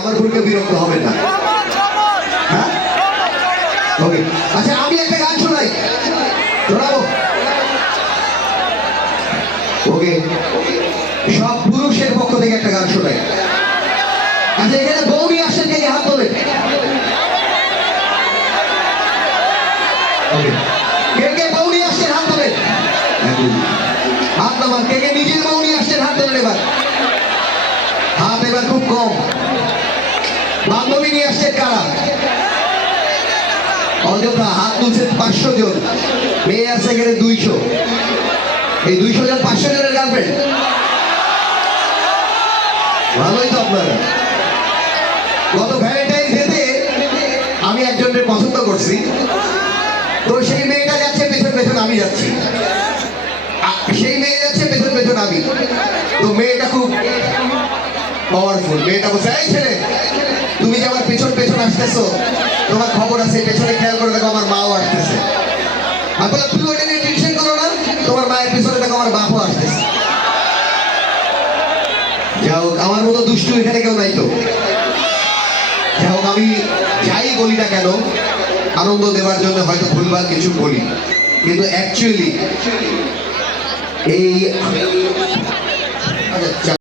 আমার ভুলকে বিরক্ত হবে না। হ্যাঁ ওকে, আচ্ছা আমি একটা গান শোনাই, শোনাবো? ওকে, সব পুরুষের পক্ষ থেকে একটা গান শোনাই। আচ্ছা এখানে বৌনি আসেন, কে হাত তোলেন? ওকে, কে কে বৌনি আসছেন হাত তোলেন? হাত নামান। কে কে নিজের বৌনি আসছেন হাত তোলেন এবার? হাত এবার খুব কম। বান্ধবী নিয়ে আসছেন কারা? অযথা হাত তুলছেন 500 জন, মেয়ে আছে এখানে 200। এই 200 জন 500 জনের গার্লফ্রেন্ড? ভালোই তো আপনারা। গত ভ্যালেন্টাইন ডেতে আমি একজনের পছন্দ করছি, তো সেই মেয়েটা যাচ্ছে পেছন পেছন আমি যাচ্ছি, সেই মেয়ে যাচ্ছে পেছন পেছন আমি। তো মেয়েটা খুব পাওয়ারফুল, মেয়েটা বলছে, এই ছেলে তুমি যে আমার পেছন পেছন আসতেছো, তোমার খবর আছে, পেছনে খেয়াল করে দেখো আমার মাও আসতেছে। আমি বললাম তুমি ওটা নিয়ে টেনশন করো না, তোমার মায়ের পেছনে দেখো আমার বাপও আসতেছে। যাই হোক, আমার মতো দুষ্টু এখানে কেউ নাই তো। যাই হোক, আমি যাই বলি না কেন, আনন্দ দেওয়ার জন্য হয়তো ভুলভাল কিছু বলি, কিন্তু অ্যাকচুয়ালি এই